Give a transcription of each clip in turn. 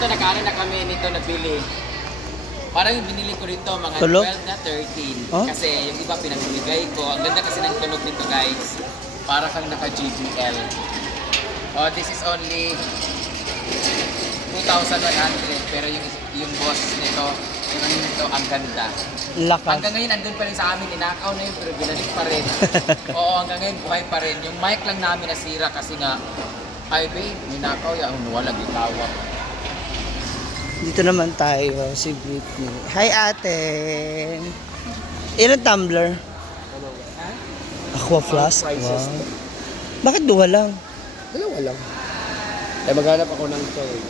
to, nag-ano na kami nito nabili. Parang yung binili ko rito, mga Tunog? 12 na 13. Oh? Kasi yung iba pinagbigay ko. Ang ganda kasi ng tunog nito guys. Para kang naka-JBL. Oh, this is only 2,100. Pero yung boss nito, yung ano nito, ang ganda. Lakas. Hanggang ngayon, andun pa rin sa amin. Ninakaw na yun, pero binalik pa rin. Oo, hanggang ngayon, buhay pa rin. Yung mic lang namin nasira kasi nga, ay babe, ninakaw yan. Walang gitawag. Dito naman tayo, si Britney. Hi ate! Ilan tumbler? Aqua flask? Wow. Bakit duwa lang? Dalawa lang. Eh, maghanap ako ng third.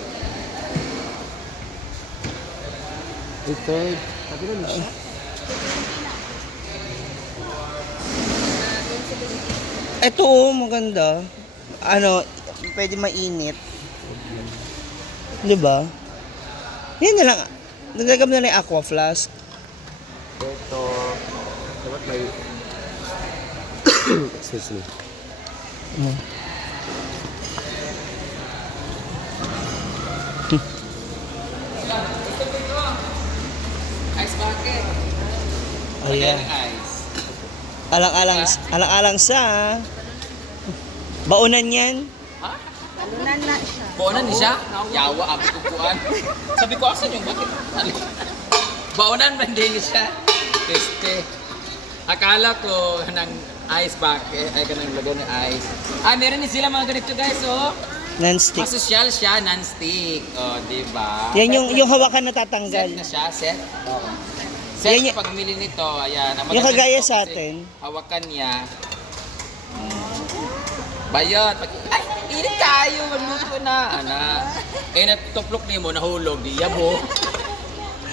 The third. Sabi na siya. Ito oh, maganda. Ano, pwede mainit. Diba? Yan na lang. Nagdagam na lang yung aqua flask. Ito. Dapat may... Excuse me. Mm. Ice bucket. Ayan. Ice. Alang-alang sa. Baunan yan. Ha? Baunan ni siya? Yawa, abis kukuan. Sabi ko, asan yung bakit? Baunan man din siya. Este. Akala ko ng ice bucket, ay kanang lagay ng ice. Ah, meron din sila mga ganito guys, oh. Non-stick. Masosyal siya, non-stick. Oh, di ba? Yan yung hawakan na tatanggal. Set na siya, set. Set Yan yung pagmili nito, ayan. Ang Yung maganda kagaya nito sa kasi atin. Hawakan niya. Bayot. Ay, init tayo. Magluto na. Ana. Eh, natutuplok niyo mo, nahulog. Di yabo.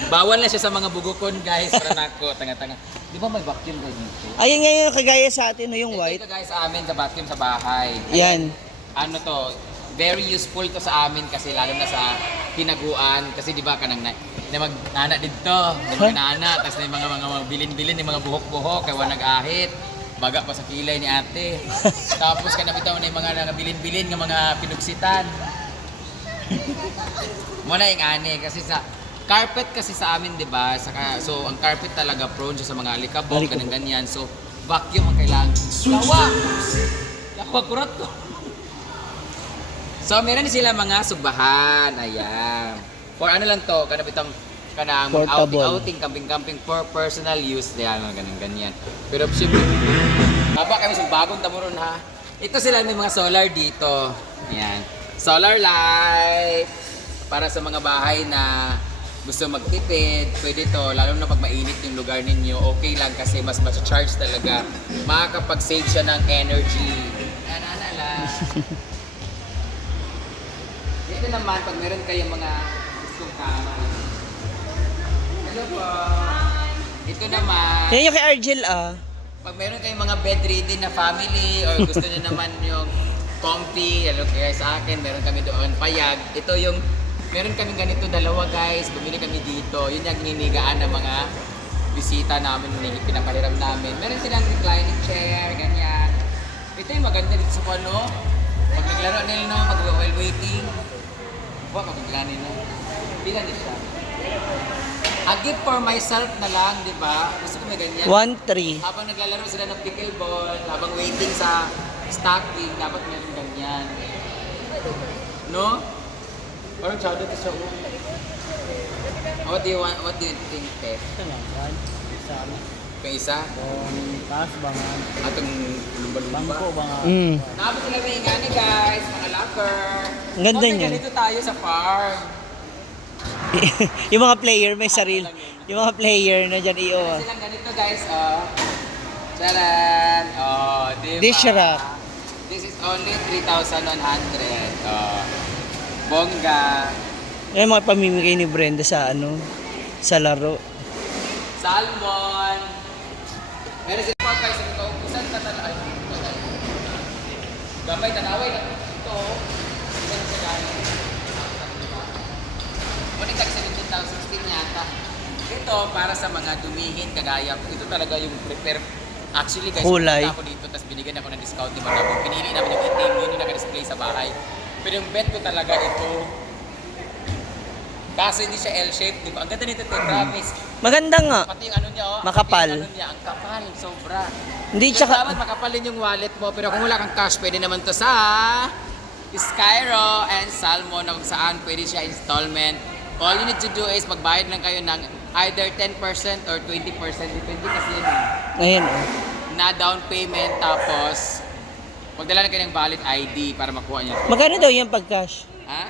Bawal na siya sa mga bugukon, guys. Para nako, tanga-tanga. Di ba may vacuum ba dito? Ayun nga yung kagaya sa atin, no, yung Ito white. ito guys sa amin, sa vacuum sa bahay. Yan. Ano to, very useful to sa amin kasi lalo na sa hinaguan. Kasi di ba kanang na magnana dito, na magnana, tapos na yung mga bilin-bilin, yung mga buhok-buhok, kaya nag-ahit. Baga pa sa kilay ni ate. Tapos kanang bitaw na yung mga bilin-bilin, ng mga pinugsitan. Muna yung ane, kasi sa carpet kasi sa amin, di ba? So, ang carpet talaga prone siya sa mga alikabok, ganyan-ganyan. So, vacuum ang kailangan. Lawa! Lawa, kurot ko. So, meron din sila mga subahan. Ayan. For ano lang to, kanang Portable. outing, camping-camping for personal use. Ayan, ganyan-ganyan. Pero, siyempre, haba kami sa bagong tamuron ha. Ito sila, may mga solar dito. Ayan. Solar light. Para sa mga bahay na gusto magtipid, pwede to, lalo na pag mainit yung lugar ninyo, okay lang kasi mas ma-charge talaga. Makakapag-save siya ng energy. Anana lang. Dito naman, pag meron kayong mga gustong kama. Hello po. Ito naman, Yan yung kay Argel, ah. pag meron kayong mga bedridden na family or gusto nyo naman yung comfy, hello kaya sa akin, meron kami doon payag. Ito yung meron kami ganito dalawa guys, bumili kami dito. Yun yung ninigaan ng mga bisita namin, pinapahiram namin. Meron silang reclining chair, ganyan. Ito yung maganda dito sa ano. Pag naglaro nila, no, while waiting. Huwag maglanin no. Pila din siya. A gift for myself na lang, di ba? Gusto ko may ganyan. 1-3. Habang naglalaro sila ng pickleball, habang waiting sa stocking, dapat meron ganyan. No? Parang chowder to sa ulo. What do you think, Te? Kaya isa? Taas bangan. Atong lumba-lumba? Bangko bangan. Mm. Nakapit sila rin nga ni guys, mga locker. Ang ganda Okay, niyan. ganito tayo sa farm. Yung mga player may sarili. Yung mga player na dyan, iyo. Meron silang ganito guys, oh. Charan! Oh, diba? Dish rack. This is only 3,100. Oh. Bongga. Yung mga pamimigay ni Brenda sa ano, sa laro. Salmon. Meron sila pa guys, ito, usan ka talaga. Gamay, tanaway na ito. Usan sa gano'n. Muna tag 17,016 yata. Ito, para sa mga dumihin, kagaya ko. Ito talaga yung prepare. Actually guys, Kulay. pumunta ako dito, tapos binigyan ako ng discount ni Manabong. Pinili namin yung itim, yun yung naka-display sa bahay. Pero yung bet ko talaga ito, Kaso hindi siya L-shape, di ba? Ang ganda nito, promise. Maganda nga. Pati yung ano niya, oh. Makapal. Pati yung ano niya, ang kapal, sobra. Hindi Kaya tsaka... dapat makapal din yung wallet mo, pero kung wala kang cash, pwede naman to sa Skyro and Salmon na kung saan pwede siya installment. All you need to do is magbayad lang kayo ng either 10% or 20%, depende kasi yun Ayan, oh. na down payment, tapos magdala na kayo ng valid ID para makuha niyo. Magkano daw yung pag-cash? Ha?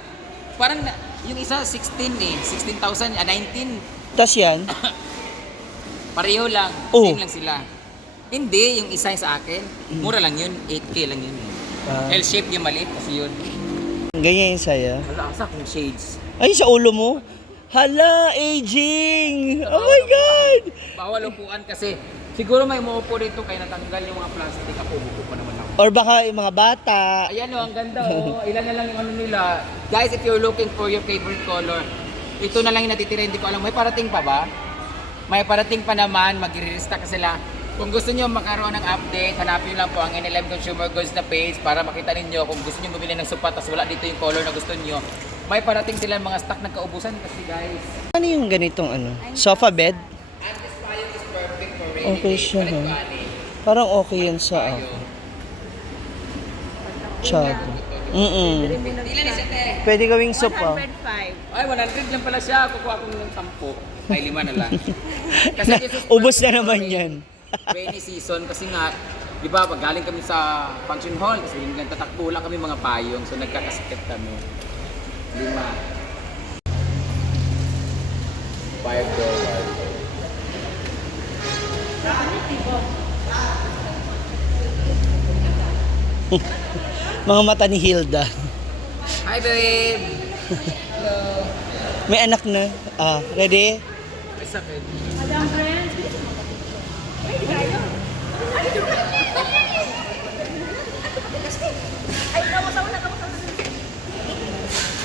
Parang yung isa 16 eh, 16,000, 19. Tas yan? Pareho lang, Oh. same lang sila. Hindi, yung isa yung sa akin, mura lang yun, 8K lang yun. L-shape yung maliit kasi yun. Ganyan yung saya. Wala, asa kung shades. Ay, sa ulo mo? Hala, aging! Oh my God! Bawal upuan kasi siguro may umuupo dito kaya natanggal yung mga plastic. Ako, umupo pa naman ako. Or baka yung mga bata. Ayan o, ang ganda o. Ilan na lang yung ano nila. Guys, if you're looking for your favorite color, ito na lang yung natitira. Hindi ko alam, may parating pa ba? May parating pa naman, mag-re-restock sila. Kung gusto niyo makaroon ng update, hanapin lang po ang NLM Consumer Goods na page para makita ninyo kung gusto niyo bumili ng supat tapos wala dito yung color na gusto niyo. May parating sila mga stock na kaubusan kasi guys. Ano yung ganitong ano? Sofa bed? And this payong is perfect for rainy Okay days. siya, Balik ha? ko, ani. Parang okay yan sa ako. Chato. Ilan isa te? Pwede gawing sopa. 105. Ay, 100 lang pala siya. Kukuha ko ng 10. Ay, 5 na lang. Kasi this is Ubos na perfect naman for yan. rainy season kasi nga, di ba, pag galing kami sa function hall, kasi yung tatakbo lang kami mga payong, so nagkakasakit kami. 5. 5 dollars. Mga mata ni Hilda. Hi, babe! May anak na. Ah, ready? May sakit.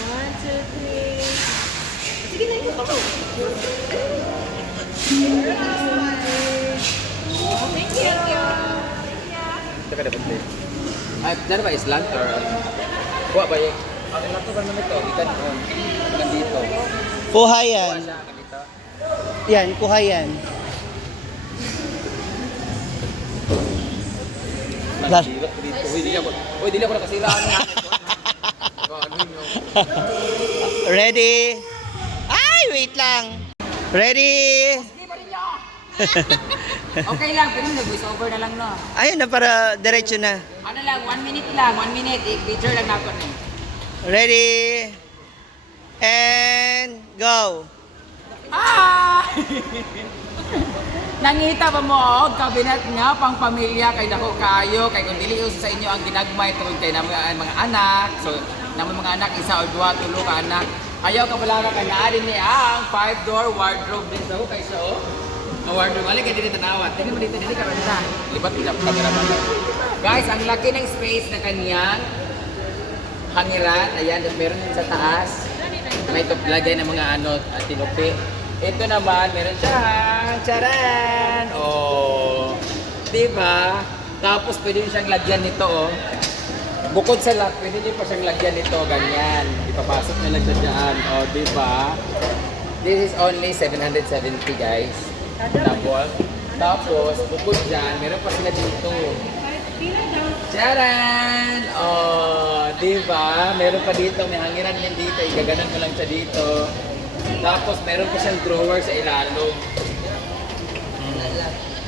One, two, three. Thank you. Ito ka dapat, babe. Ay, dyan ba island or? Kuha ba yung? Ang lato ba naman ito? Ikan on. Ikan dito. Kuha Kuha yan. siya, dito. Yan, kuha yan. Last. Nagsilak ko dito. Uy, dili ako nakasilaan niya. Ano yun? Ready? Ay, wait lang. Ready? Okay lang, pero nag-voice over na lang, no? Ayun na, para diretso na. Ano lang, 1 minute lang, 1 minute. I-feature lang natin eh. Ready? And go. Ah! Nangita pa mo, og kabinet nga, pang pamilya, kay dako kayo, kay kung dili uso sa inyo ang ginagmay tungod kay namoy ang mga anak. So, namoy mga anak, isa o dua, tulo ka anak. Ayaw ka pala ka naa din ni ang 5-door wardrobe din sa kay sa ang wardrobe. Alay ka din tanawa. Tingnan mo dito, dili ka randa. Lipat kita camera ba? Guys, ang laki ng space na kanyang hangiran. Ayan, meron din sa taas. May lagay ng mga ano, tinupi. Ito naman, meron siyang charan! Oh, diba? Tapos pwede nyo siyang lagyan nito, oh. Bukod sa lock, pwede nyo pa siyang lagyan nito, ganyan. Ipapasok na lang siya dyan, oh, diba? This is only 770, guys. Tapos, bukod dyan, meron pa sila dito. Charan! Oh, diba? Meron pa dito, may hangiran din dito. Igaganan mo lang siya dito. Tapos meron pa siyang drawer sa ilalim.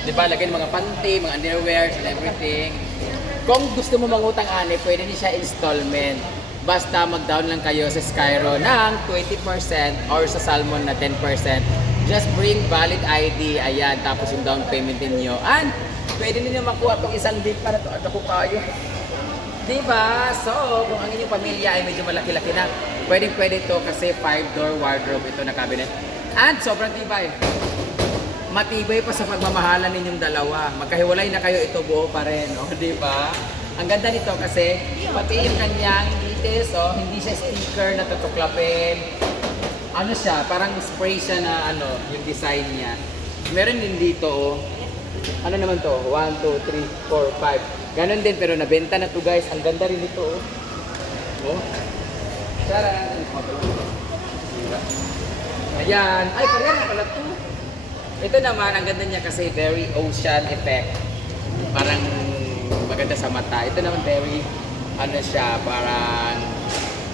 Diba, lagyan mga panty, mga underwear, and everything. Kung gusto mo mangutang ani, pwede niya siya installment. Basta mag-down lang kayo sa Skyro ng 20% or sa Salmon na 10%. Just bring valid ID, ayan, tapos yung down payment ninyo. And pwede niyo makuha itong isang big para to at ako kayo. Diba? So, kung ang inyong pamilya ay medyo malaki-laki na, pwede to kasi 5-door wardrobe ito na cabinet. And sobrang tibay. Matibay pa sa pagmamahalan ninyong dalawa. Magkahiwalay na kayo, ito buo pa rin. Oh, diba? Ang ganda nito kasi pati yung kanyang details, oh, hindi siya sticker na tutuklapin. Ano siya, parang spray siya na ano, yung design niya. Meron din dito, oh. Ano naman to? 1, 2, 3, 4, 5. Ganon din, pero nabenta na to, guys. Ang ganda rin ito, oh. Oh. Tara! Ayan. Ay, pareha na pala to. Ito naman, ang ganda niya kasi very ocean effect. Parang maganda sa mata. Ito naman very, ano siya, parang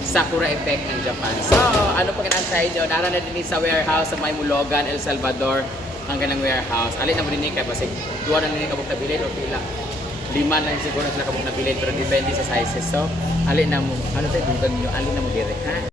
sakura effect ng Japan. So, ano pag inaantay nyo? Nara na din sa warehouse sa Maymulogan, El Salvador. Ang ganang warehouse. Alin na mo din ka kasi duwa na din kabuk na bilid o pila. 5 na siguro sila kabuk na bilid pero depende sa sizes. So, alin na mo, ano tayo, dugan nyo, alin na mo dire, ha?